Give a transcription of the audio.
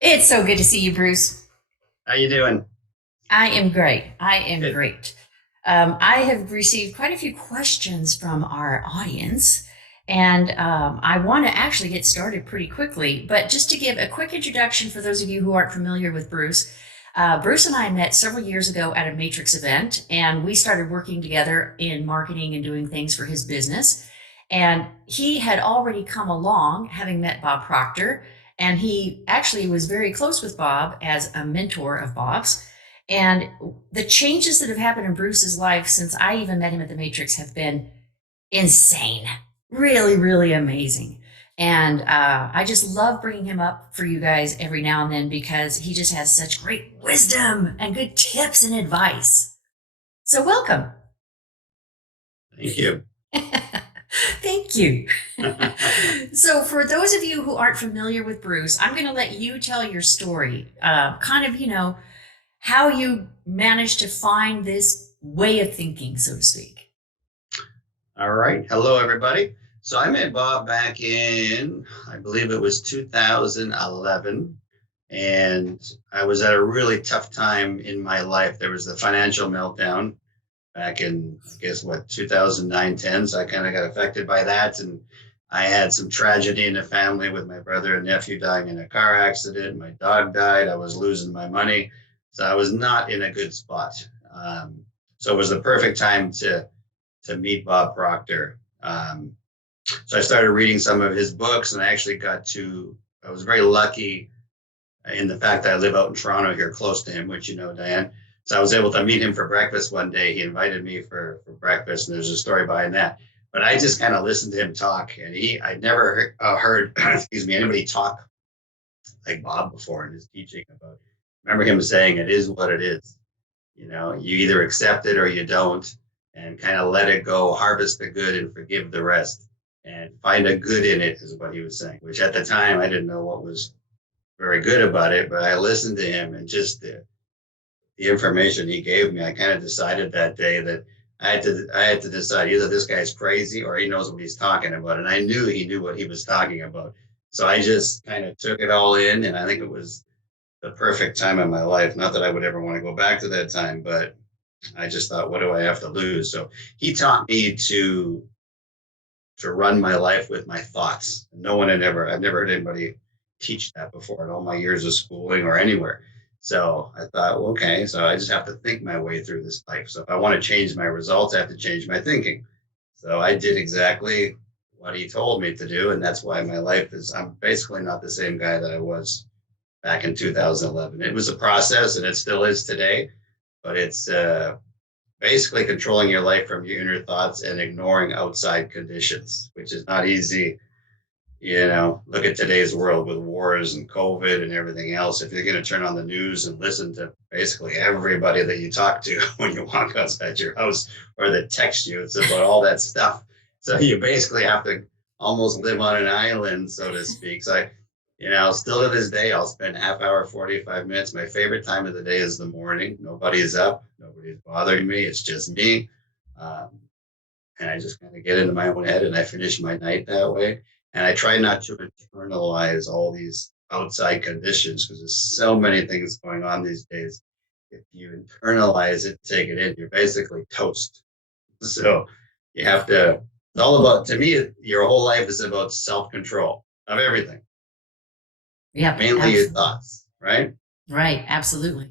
It's so good to see you, Bruce. How you doing? I am great. I am Good. great. I have received quite a few questions from our audience, and I want to actually get started pretty quickly. But just to give a quick introduction for those of you who aren't familiar with Bruce, Bruce and I met several years ago at a Matrix event, and we started working together in marketing and doing things for his business. And he had already come along, having met Bob Proctor, and he actually was very close with Bob as a mentor of Bob's. And the changes that have happened in Bruce's life since I even met him at the Matrix have been insane, really, really amazing. And I just love bringing him up for you guys every now and then because he just has such great wisdom and good tips and advice. So, welcome. Thank you. Thank you. So, for those of you who aren't familiar with Bruce, I'm going to let you tell your story, kind of, how you managed to find this way of thinking, so to speak. All right. Hello, everybody. So I met Bob back in, I believe it was 2011. And I was at a really tough time in my life. There was the financial meltdown back in, I guess, what, 2009, 10. So I kind of got affected by that. And I had some tragedy in the family with my brother and nephew dying in a car accident. My dog died. I was losing my money. So I was not in a good spot. So it was the perfect time to meet Bob Proctor. So I started reading some of his books, and I was very lucky in the fact that I live out in Toronto here close to him, which you know, Diane. So I was able to meet him for breakfast one day. He invited me for breakfast, and there's a story behind that. But I just kind of listened to him talk, and I never heard, excuse me, anybody talk like Bob before in his teaching about. Remember him saying, "It is what it is." You either accept it or you don't, and kind of let it go, harvest the good and forgive the rest, and find a good in it is what he was saying. Which at the time I didn't know what was very good about it, but I listened to him and just the information he gave me, I kind of decided that day that I had to decide either this guy's crazy or he knows what he's talking about, and I knew he knew what he was talking about. So I just kind of took it all in, and I think it was the perfect time in my life. Not that I would ever want to go back to that time, but I just thought, what do I have to lose? So he taught me to run my life with my thoughts. I've never heard anybody teach that before in all my years of schooling or anywhere. So I thought, well, okay, so I just have to think my way through this life. So if I want to change my results, I have to change my thinking. So I did exactly what he told me to do. And that's why I'm basically not the same guy that I was back in 2011. It was a process and it still is today, but it's basically controlling your life from your inner thoughts and ignoring outside conditions, which is not easy. Look at today's world with wars and COVID and everything else. If you're going to turn on the news and listen to basically everybody that you talk to when you walk outside your house or that text you, it's about all that stuff. So you basically have to almost live on an island, so to speak. Still to this day, I'll spend half hour, 45 minutes. My favorite time of the day is the morning. Nobody's up. Nobody's bothering me. It's just me. Um, and I just kind of get into my own head and I finish my night that way. And I try not to internalize all these outside conditions because there's so many things going on these days. If you internalize it, take it in, you're basically toast. So you have to, it's all about, to me, your whole life is about self control of everything, Yep, mainly your absolutely. thoughts, right? Right, absolutely.